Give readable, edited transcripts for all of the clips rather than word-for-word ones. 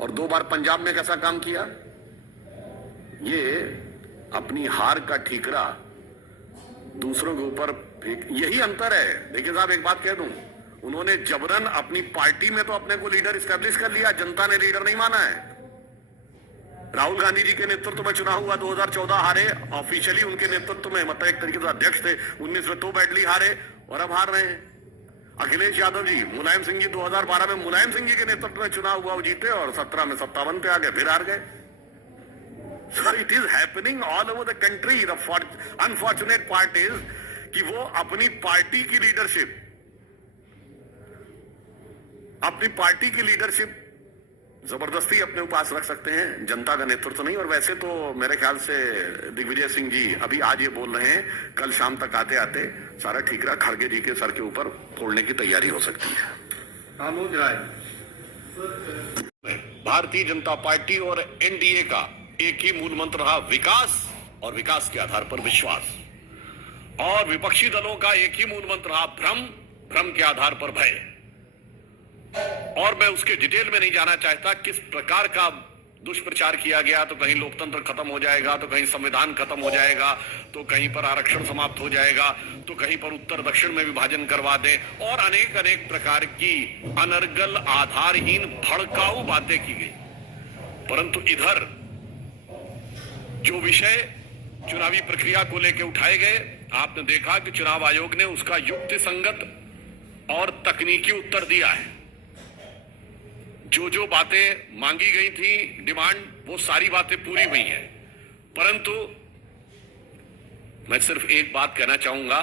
और 2 बार पंजाब में कैसा काम किया। ये अपनी हार का ठीकरा दूसरों के ऊपर फेंक, यही अंतर है। देखिए साहब, एक बात कह दूं, उन्होंने जबरन अपनी पार्टी में तो अपने को लीडर स्टैब्लिश कर लिया, जनता ने लीडर नहीं माना है। राहुल गांधी जी के नेतृत्व में चुनाव हुआ, 2014 हारे ऑफिशियली उनके नेतृत्व में, मतलब एक तरीके से अध्यक्ष थे। 19 में तो बैडली हारे और अब हार रहे हैं। अखिलेश यादव जी, मुलायम सिंह जी 2012 में मुलायम सिंह जी के नेतृत्व में चुनाव हुआ, वो जीते और 17 में 57 पे आ गए, फिर हार गए। So it is happening all over the country. The unfortunate part is कि वो अपनी पार्टी की लीडरशिप जबरदस्ती अपने पास रख सकते हैं, जनता का नेतृत्व नहीं। और वैसे तो मेरे ख्याल से दिग्विजय सिंह जी अभी आज ये बोल रहे हैं, कल शाम तक आते आते सारा ठीकरा खड़गे जी के सर के ऊपर फोड़ने की तैयारी हो सकती है। मनोज राय, भारतीय जनता पार्टी और एनडीए का एक ही मूल मंत्र रहा, विकास, और विकास के आधार पर विश्वास। और विपक्षी दलों का एक ही मूल मंत्र रहा, भ्रम, भ्रम के आधार पर भय। और मैं उसके डिटेल में नहीं जाना चाहता, किस प्रकार का दुष्प्रचार किया गया। तो कहीं लोकतंत्र खत्म हो जाएगा, तो कहीं संविधान खत्म हो जाएगा, तो कहीं पर आरक्षण समाप्त हो जाएगा, तो कहीं पर उत्तर दक्षिण में विभाजन करवा दें, और अनेक अनेक प्रकार की अनर्गल, आधारहीन, भड़काऊ बातें की गई। परंतु इधर जो विषय चुनावी प्रक्रिया को लेकर उठाए गए, आपने देखा कि चुनाव आयोग ने उसका युक्ति संगत और तकनीकी उत्तर दिया है। जो बातें मांगी गई थी, डिमांड, वो सारी बातें पूरी हुई हैं। परंतु मैं सिर्फ एक बात कहना चाहूंगा,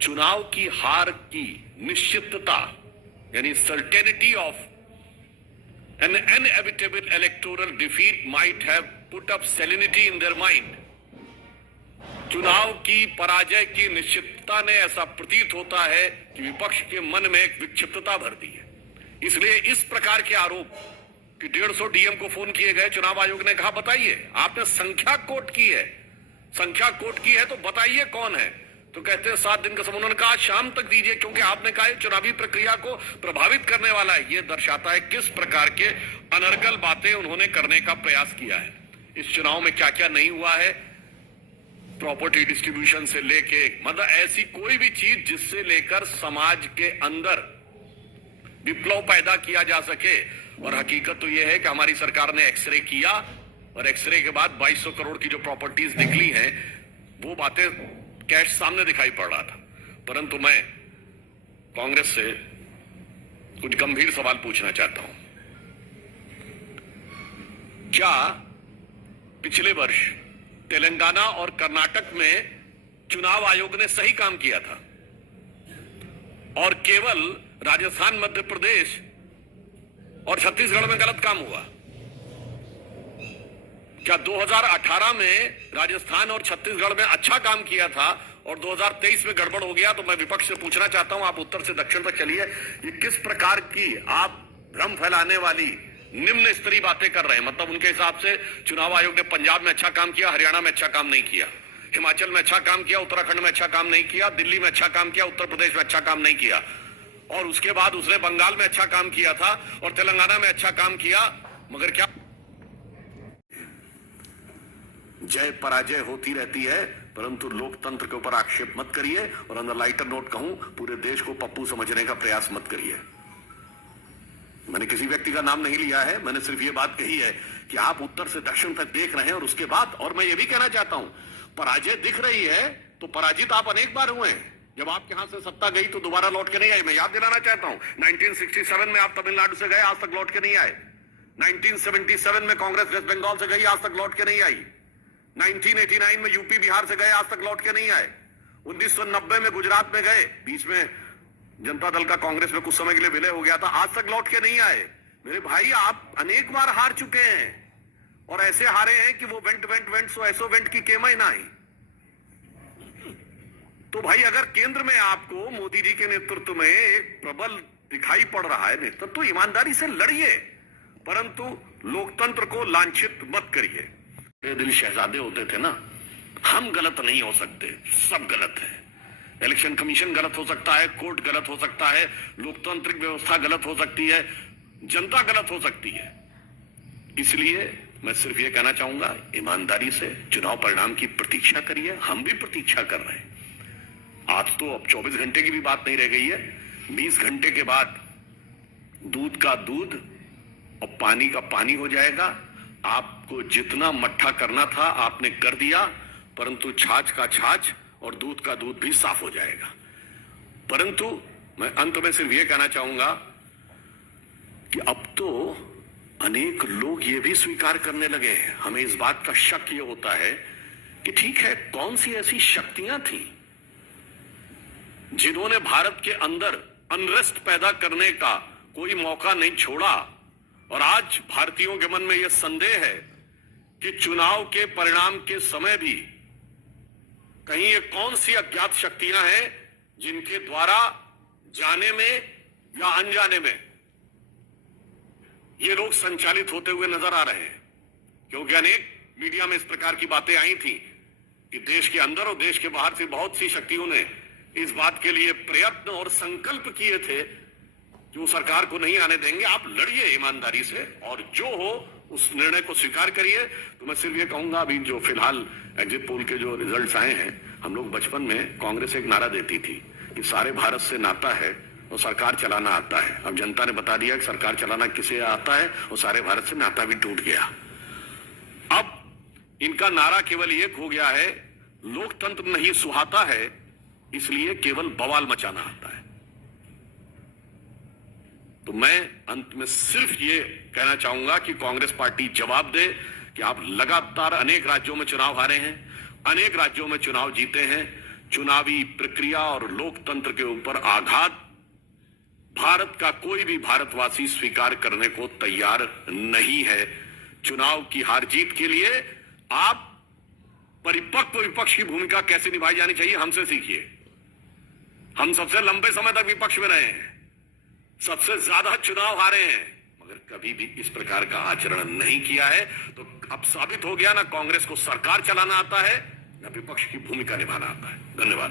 चुनाव की हार की निश्चितता, यानी certainty of an inevitable electoral defeat might have put up salinity in their mind. चुनाव की पराजय की निश्चितता ने ऐसा प्रतीत होता है कि विपक्ष के मन में एक विक्षिप्तता भर दी है। इसलिए इस प्रकार के आरोप कि 150 डीएम को फोन किए गए, चुनाव आयोग ने कहा बताइए, आपने संख्या कोट की है, संख्या कोट की है तो बताइए कौन है। तो कहते हैं 7 दिन का समय। उन्होंने कहा शाम तक दीजिए, क्योंकि आपने कहा चुनावी प्रक्रिया को प्रभावित करने वाला है। यह दर्शाता है किस प्रकार के अनर्गल बातें उन्होंने करने का प्रयास किया है। इस चुनाव में क्या क्या नहीं हुआ है, प्रॉपर्टी डिस्ट्रीब्यूशन से लेके, मतलब ऐसी कोई भी चीज जिससे लेकर समाज के अंदर विप्लव पैदा किया जा सके। और हकीकत तो यह है कि हमारी सरकार ने एक्सरे किया, और एक्सरे के बाद 2200 करोड़ की जो प्रॉपर्टीज निकली हैं, वो बातें कैश सामने दिखाई पड़ रहा था। परंतु मैं कांग्रेस से कुछ गंभीर सवाल पूछना चाहता हूं। क्या पिछले वर्ष तेलंगाना और कर्नाटक में चुनाव आयोग ने सही काम किया था और केवल राजस्थान, मध्य प्रदेश और छत्तीसगढ़ में गलत काम हुआ? क्या 2018 में राजस्थान और छत्तीसगढ़ में अच्छा काम किया था और 2023 में गड़बड़ हो गया? तो मैं विपक्ष से पूछना चाहता हूं, आप उत्तर से दक्षिण तक चलिए, ये किस प्रकार की आप भ्रम फैलाने वाली निम्न स्तरीय बातें कर रहे हैं। मतलब उनके हिसाब से चुनाव आयोग ने पंजाब में अच्छा काम किया, हरियाणा में अच्छा काम नहीं किया, हिमाचल में अच्छा काम किया, उत्तराखंड में अच्छा काम नहीं किया, दिल्ली में अच्छा काम किया, उत्तर प्रदेश में अच्छा काम नहीं किया, और उसके बाद उसने बंगाल में अच्छा काम किया था और तेलंगाना में अच्छा काम किया। मगर क्या जय पराजय होती रहती है, परंतु लोकतंत्र के ऊपर आक्षेप मत करिए। और अंदर लाइटर नोट कहूं, पूरे देश को पप्पू समझने का प्रयास मत करिए। मैंने किसी व्यक्ति का नाम नहीं लिया है, मैंने सिर्फ ये बात कही है कि आप उत्तर से दक्षिण तक देख रहे हैं। और उसके बाद, और मैं ये भी कहना चाहता हूं, पराजय दिख रही है तो पराजित आप अनेक बार हुए हैं। जब आपके हाथ से सत्ता गई तो दोबारा लौट के नहीं आई। मैं याद दिलाना चाहता हूं, 1967 में आप तमिलनाडु से गए, आज तक लौट के नहीं आए। 1977 में कांग्रेस वेस्ट बंगाल से गई, आज तक लौट के नहीं आई। 1989 में यूपी बिहार से गए, आज तक लौट के नहीं आए। 1990 में गुजरात में गए, बीच में जनता दल का कांग्रेस में कुछ समय के लिए विलय हो गया था, आज तक लौट के नहीं आए। मेरे भाई, आप अनेक बार हार चुके हैं और ऐसे हारे हैं कि वो वेंट सो ऐसो वेंट की केमा ही ना आई। तो भाई, अगर केंद्र में आपको मोदी जी के नेतृत्व में एक प्रबल दिखाई पड़ रहा है नेतृत्व, तो ईमानदारी से लड़िए, परंतु लोकतंत्र को लांछित मत करिए। दिल शहजादे होते थे ना, हम गलत नहीं हो सकते, सब गलत है। इलेक्शन कमीशन गलत हो सकता है, कोर्ट गलत हो सकता है, लोकतांत्रिक व्यवस्था गलत हो सकती है, जनता गलत हो सकती है, इसलिए मैं सिर्फ ये कहना चाहूंगा, ईमानदारी से चुनाव परिणाम की प्रतीक्षा करिए। हम भी प्रतीक्षा कर रहे हैं। आज तो अब 24 घंटे की भी बात नहीं रह गई है। 20 घंटे के बाद दूध का दूध और पानी का पानी हो जाएगा। आपको जितना मट्ठा करना था आपने कर दिया, परंतु छाछ का छाछ और दूध का दूध भी साफ हो जाएगा। परंतु मैं अंत में सिर्फ यह कहना चाहूंगा कि अब तो अनेक लोग ये भी स्वीकार करने लगे हैं। हमें इस बात का शक ये होता है कि ठीक है, कौन सी ऐसी शक्तियां थी जिन्होंने भारत के अंदर अनरेस्ट पैदा करने का कोई मौका नहीं छोड़ा, और आज भारतीयों के मन में यह संदेह है कि चुनाव के परिणाम के समय भी कहीं ये कौन सी अज्ञात शक्तियां हैं जिनके द्वारा जाने में या अनजाने में ये लोग संचालित होते हुए नजर आ रहे हैं। क्योंकि अनेक मीडिया में इस प्रकार की बातें आई थी कि देश के अंदर और देश के बाहर से बहुत सी शक्तियों ने इस बात के लिए प्रयत्न और संकल्प किए थे कि वो सरकार को नहीं आने देंगे। आप लड़िए ईमानदारी से और जो हो उस निर्णय को स्वीकार करिए। तो मैं सिर्फ ये कहूंगा, अभी जो फिलहाल एग्जिट पोल के जो रिजल्ट्स आए हैं, हम लोग बचपन में कांग्रेस एक नारा देती थी कि सारे भारत से नाता है और सरकार चलाना आता है। अब जनता ने बता दिया कि सरकार चलाना किसे आता है और सारे भारत से नाता भी टूट गया। अब इनका नारा केवल एक हो गया है, लोकतंत्र नहीं सुहाता है, इसलिए केवल बवाल मचाना आता है। तो मैं अंत में सिर्फ ये कहना चाहूंगा कि कांग्रेस पार्टी जवाब दे कि आप लगातार अनेक राज्यों में चुनाव हारे हैं, अनेक राज्यों में चुनाव जीते हैं। चुनावी प्रक्रिया और लोकतंत्र के ऊपर आघात भारत का कोई भी भारतवासी स्वीकार करने को तैयार नहीं है। चुनाव की हार जीत के लिए आप परिपक्व विपक्ष की भूमिका कैसे निभाई जानी चाहिए हमसे सीखिए। हम सबसे लंबे समय तक विपक्ष में रहे हैं, सबसे ज्यादा चुनाव हारे हैं, मगर कभी भी इस प्रकार का आचरण नहीं किया है। तो अब साबित हो गया ना कांग्रेस को सरकार चलाना आता है, ना विपक्ष की भूमिका निभाना आता है। धन्यवाद।